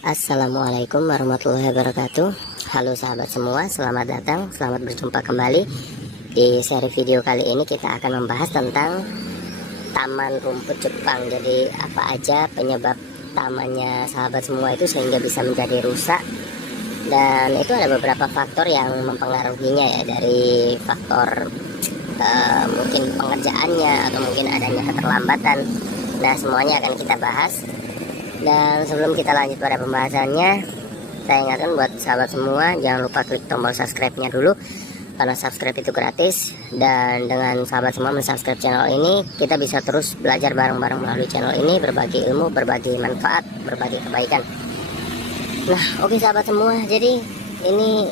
Assalamualaikum warahmatullahi wabarakatuh. Halo sahabat semua, selamat datang, selamat berjumpa kembali. Di seri video kali ini kita akan membahas tentang taman rumput Jepang. Jadi apa aja penyebab tamannya sahabat semua itu sehingga bisa menjadi rusak. Dan itu ada beberapa faktor yang mempengaruhinya ya, dari faktor mungkin pengerjaannya atau mungkin adanya keterlambatan. Nah, semuanya akan kita bahas. Dan sebelum kita lanjut pada pembahasannya, saya ingatkan buat sahabat semua, jangan lupa klik tombol subscribe-nya dulu, karena subscribe itu gratis. Dan dengan sahabat semua mensubscribe channel ini, kita bisa terus belajar bareng-bareng melalui channel ini, berbagi ilmu, berbagi manfaat, berbagi kebaikan. Nah, oke sahabat semua, jadi ini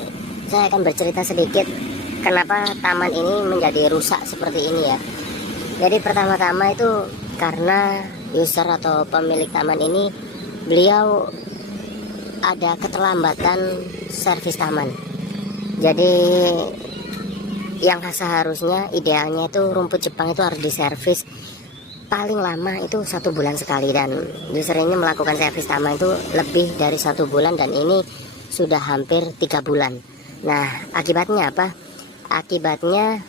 saya akan bercerita sedikit kenapa taman ini menjadi rusak seperti ini ya. Jadi pertama-tama itu karena user atau pemilik taman ini, beliau ada keterlambatan servis taman. Jadi yang seharusnya idealnya itu rumput Jepang itu harus diservis paling lama itu 1 bulan sekali, dan user ini melakukan servis taman itu lebih dari 1 bulan, dan ini sudah hampir 3 bulan. Nah, akibatnya apa? Akibatnya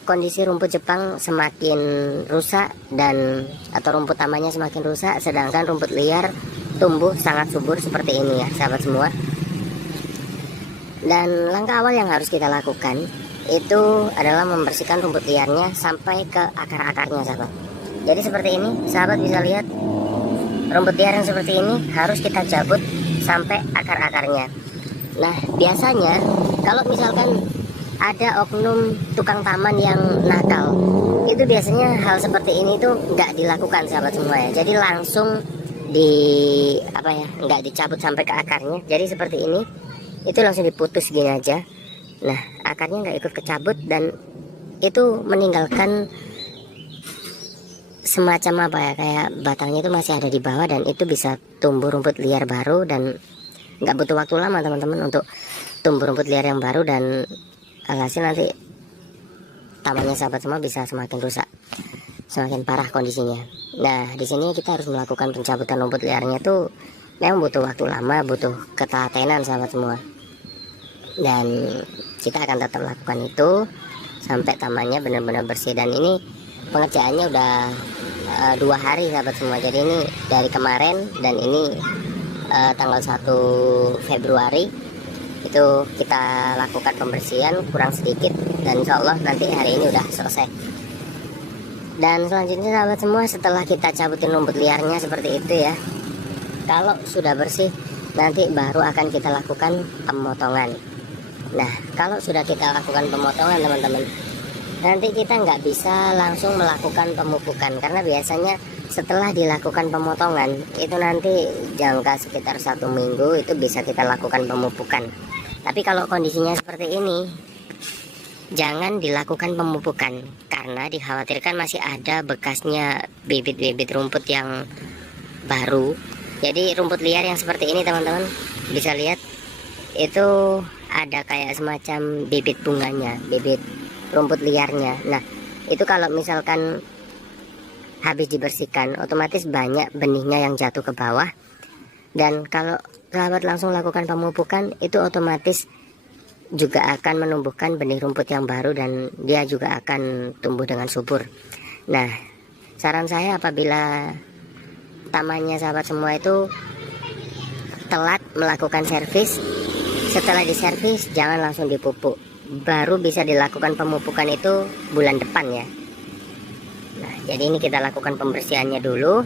kondisi rumput Jepang semakin rusak dan atau rumput tamannya semakin rusak, sedangkan rumput liar tumbuh sangat subur seperti ini ya sahabat semua. Dan langkah awal yang harus kita lakukan itu adalah membersihkan rumput liarnya sampai ke akar-akarnya sahabat. Jadi seperti ini, sahabat bisa lihat rumput liar yang seperti ini harus kita cabut sampai akar-akarnya. Nah, biasanya kalau misalkan ada oknum tukang taman yang nakal, itu biasanya hal seperti ini tuh nggak dilakukan sahabat semua ya. Jadi langsung nggak dicabut sampai ke akarnya. Jadi seperti ini, itu langsung diputus gini aja. Nah, akarnya nggak ikut kecabut, dan itu meninggalkan semacam kayak batangnya itu masih ada di bawah, dan itu bisa tumbuh rumput liar baru, dan nggak butuh waktu lama teman-teman untuk tumbuh rumput liar yang baru, dan alhasil nanti tamannya sahabat semua bisa semakin rusak, semakin parah kondisinya. Nah, di sini kita harus melakukan pencabutan rumput liarnya tuh memang butuh waktu lama, butuh ketelatenan sahabat semua. Dan kita akan tetap lakukan itu sampai tamannya benar-benar bersih. Dan ini pengerjaannya udah 2 hari sahabat semua. Jadi ini dari kemarin, dan ini tanggal 1 Februari itu kita lakukan pembersihan kurang sedikit, dan insya Allah nanti hari ini udah selesai. Dan selanjutnya sahabat semua, setelah kita cabutin rumput liarnya seperti itu ya, kalau sudah bersih nanti baru akan kita lakukan pemotongan. Nah, kalau sudah kita lakukan pemotongan teman-teman, nanti kita nggak bisa langsung melakukan pemupukan, karena biasanya setelah dilakukan pemotongan itu nanti jangka sekitar 1 minggu itu bisa kita lakukan pemupukan. Tapi kalau kondisinya seperti ini, jangan dilakukan pemupukan, karena dikhawatirkan masih ada bekasnya bibit-bibit rumput yang baru. Jadi rumput liar yang seperti ini teman-teman bisa lihat, itu ada kayak semacam bibit bunganya, bibit rumput liarnya. Nah, itu kalau misalkan habis dibersihkan, otomatis banyak benihnya yang jatuh ke bawah. Dan kalau sahabat langsung lakukan pemupukan, itu otomatis juga akan menumbuhkan benih rumput yang baru, dan dia juga akan tumbuh dengan subur. Nah, saran saya apabila tamannya sahabat semua itu telat melakukan servis, setelah diservis jangan langsung dipupuk, baru bisa dilakukan pemupukan itu bulan depan ya. Nah, jadi ini kita lakukan pembersihannya dulu.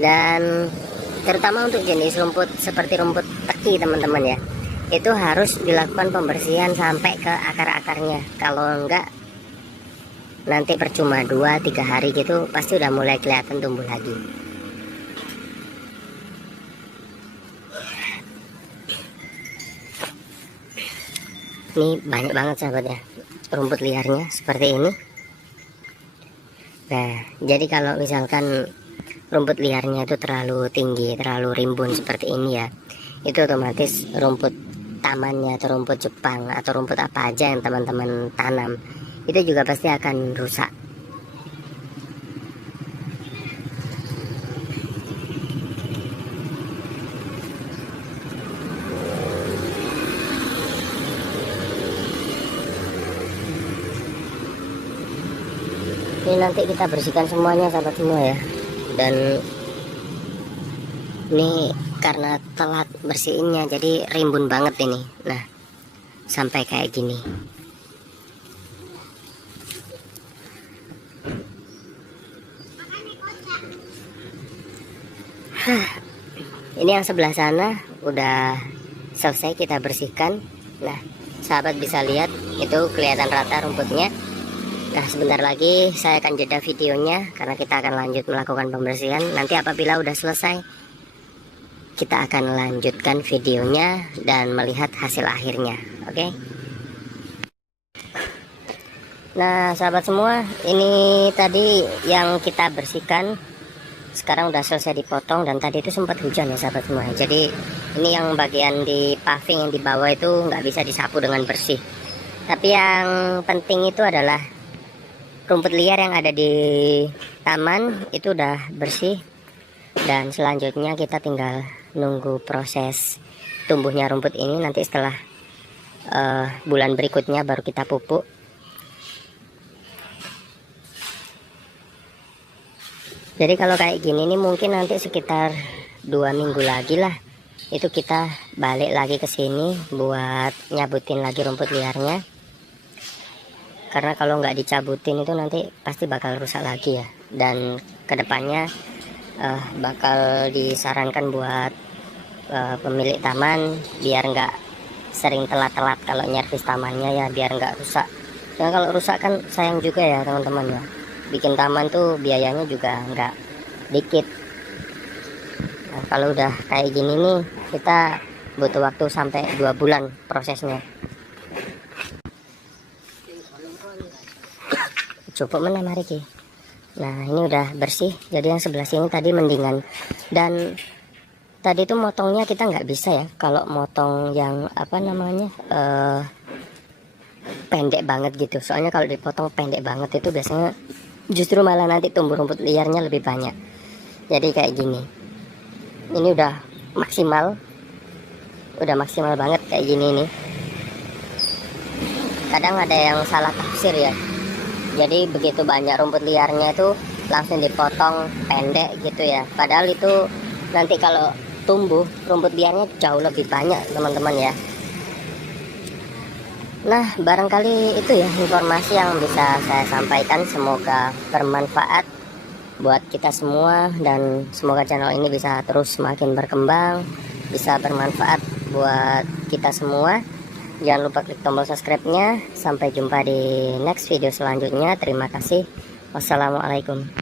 Dan terutama untuk jenis rumput seperti rumput teki teman-teman ya, itu harus dilakukan pembersihan sampai ke akar-akarnya. Kalau enggak nanti percuma 2-3 hari gitu pasti udah mulai kelihatan tumbuh lagi. Ini banyak banget sahabat ya rumput liarnya seperti ini. Nah, jadi kalau misalkan rumput liarnya itu terlalu tinggi, terlalu rimbun seperti ini ya, itu otomatis rumput tamannya atau rumput Jepang atau rumput apa aja yang teman-teman tanam itu juga pasti akan rusak. Ini nanti kita bersihkan semuanya sahabat semua ya. Dan ini karena telat bersihinnya jadi rimbun banget ini. Nah, sampai kayak gini. Ini yang sebelah sana udah selesai kita bersihkan. Nah, sahabat bisa lihat itu kelihatan rata rumputnya. Nah, sebentar lagi saya akan jeda videonya karena kita akan lanjut melakukan pembersihan. Nanti apabila udah selesai, kita akan lanjutkan videonya dan melihat hasil akhirnya. Oke. Nah, sahabat semua, ini tadi yang kita bersihkan sekarang udah selesai dipotong, dan tadi itu sempat hujan ya sahabat semua. Jadi ini yang bagian di paving yang di bawah itu nggak bisa disapu dengan bersih. Tapi yang penting itu adalah rumput liar yang ada di taman itu udah bersih, dan selanjutnya kita tinggal nunggu proses tumbuhnya rumput ini. Nanti setelah bulan berikutnya baru kita pupuk. Jadi kalau kayak gini nih mungkin nanti sekitar 2 minggu lagi lah itu kita balik lagi ke sini buat nyabutin lagi rumput liarnya. Karena kalau nggak dicabutin itu nanti pasti bakal rusak lagi ya. Dan kedepannya bakal disarankan buat pemilik taman biar nggak sering telat-telat kalau nyervis tamannya ya, biar nggak rusak. Dan kalau rusak kan sayang juga ya teman-teman ya. Bikin taman tuh biayanya juga nggak dikit. Nah, kalau udah kayak gini nih kita butuh waktu sampai 2 bulan prosesnya. Cukup mana mari ki. Nah, ini udah bersih. Jadi yang sebelah sini tadi mendingan. Dan tadi tuh motongnya kita nggak bisa ya. Kalau motong yang apa namanya pendek banget gitu. Soalnya kalau dipotong pendek banget itu biasanya justru malah nanti tumbuh rumput liarnya lebih banyak. Jadi kayak gini. Ini udah maksimal. Udah maksimal banget kayak gini nih. Kadang ada yang salah tafsir ya. Jadi begitu banyak rumput liarnya itu langsung dipotong pendek gitu ya. Padahal itu nanti kalau tumbuh rumput liarnya jauh lebih banyak teman-teman ya. Nah, barangkali itu ya informasi yang bisa saya sampaikan. Semoga bermanfaat buat kita semua, dan semoga channel ini bisa terus semakin berkembang, bisa bermanfaat buat kita semua. Jangan lupa klik tombol subscribe-nya. Sampai jumpa di next video selanjutnya. Terima kasih. Wassalamualaikum.